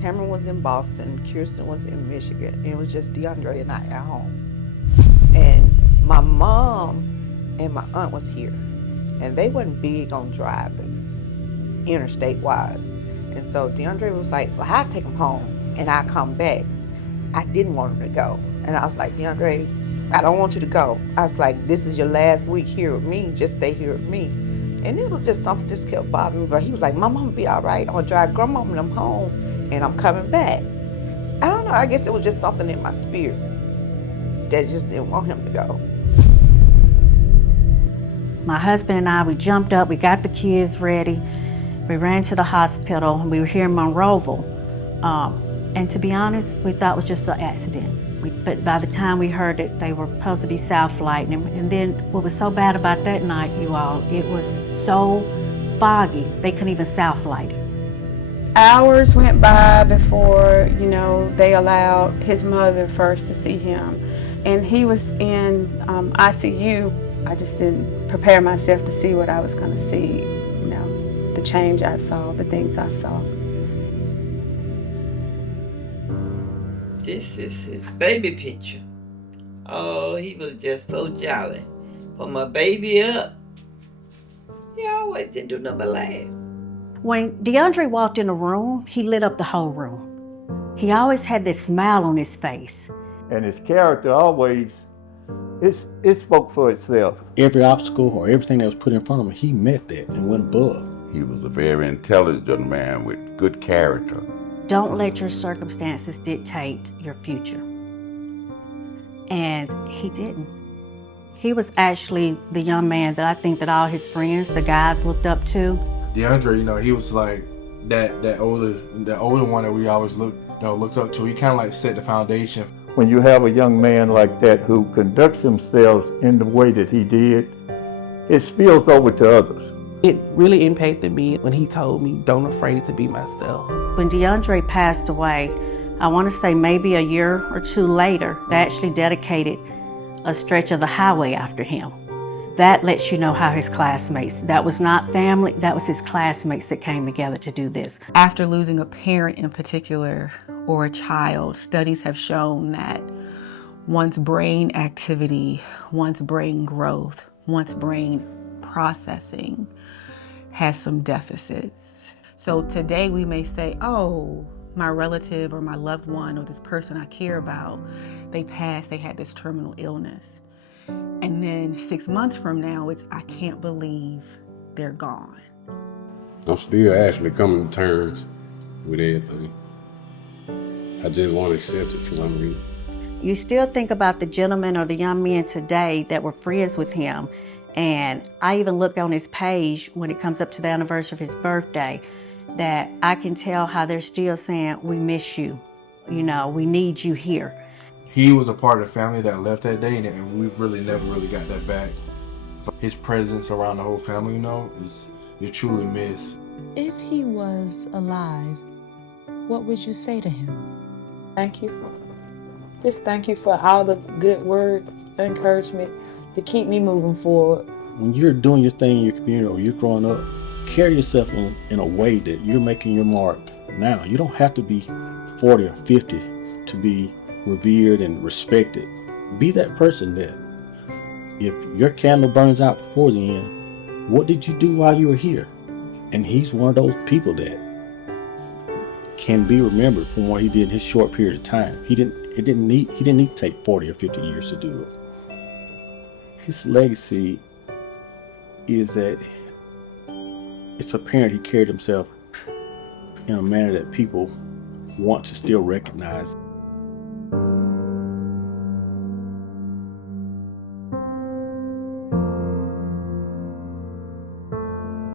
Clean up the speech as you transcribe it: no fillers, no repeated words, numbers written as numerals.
Tamara was in Boston, Kirsten was in Michigan, and it was just Deandre and I at home. And my mom and my aunt was here, and they wasn't big on driving interstate wise. And so Deandre was like, well, I'll take him home and I'll come back. I didn't want him to go. And I was like, Deandre, I don't want you to go. I was like, this is your last week here with me. Just stay here with me. And this was just something that just kept bothering me. But he was like, Mom, I'm going to be all right. I'm going to drive Grandma and them home, and I'm coming back. I don't know. I guess it was just something in my spirit that just didn't want him to go. My husband and I, we jumped up. We got the kids ready. We ran to the hospital. We were here in Monroeville. And to be honest, we thought it was just an accident. But by the time we heard it, they were supposed to be self-flighting. And then what was so bad about that night, you all, it was so foggy, they couldn't even self-flight it. Hours went by before, they allowed his mother first to see him. And he was in ICU. I just didn't prepare myself to see what I was going to see, the change I saw, the things I saw. This is his baby picture. Oh, he was just so jolly. Put my baby up. He always didn't do nothing but laugh. When Deandre walked in the room, he lit up the whole room. He always had this smile on his face. And his character always, it spoke for itself. Every obstacle or everything that was put in front of him, he met that and went above. He was a very intelligent man with good character. Don't let your circumstances dictate your future. And he didn't. He was actually the young man that I think that all his friends, the guys, looked up to. Deandre, he was like that older one that we always looked up to. He kind of like set the foundation. When you have a young man like that who conducts himself in the way that he did, it spills over to others. It really impacted me when he told me, don't afraid to be myself. When Deandre passed away, I want to say maybe a year or two later, they actually dedicated a stretch of the highway after him. That lets you know how his classmates, that was not family, that was his classmates that came together to do this. After losing a parent in particular, or a child, studies have shown that one's brain activity, one's brain growth, one's brain processing has some deficits. So today we may say, oh, my relative or my loved one or this person I care about, they passed, they had this terminal illness. And then 6 months from now, it's, I can't believe they're gone. I'm still actually coming to terms with everything. I just want to accept it for some reason. You still think about the gentlemen or the young men today that were friends with him. And I even look on his page when it comes up to the anniversary of his birthday, that I can tell how they're still saying, we miss you, we need you here. He was a part of the family that left that day, and we really never really got that back. His presence around the whole family, is truly missed. If he was alive, what would you say to him? Thank you. Just thank you for all the good words, encouragement to keep me moving forward. When you're doing your thing in your community or you're growing up, carry yourself in a way that you're making your mark now. You don't have to be 40 or 50 to be revered and respected. Be that person that if your candle burns out before the end, what did you do while you were here? And he's one of those people that can be remembered from what he did in his short period of time. He didn't need to take 40 or 50 years to do it. His legacy is that it's apparent he carried himself in a manner that people want to still recognize.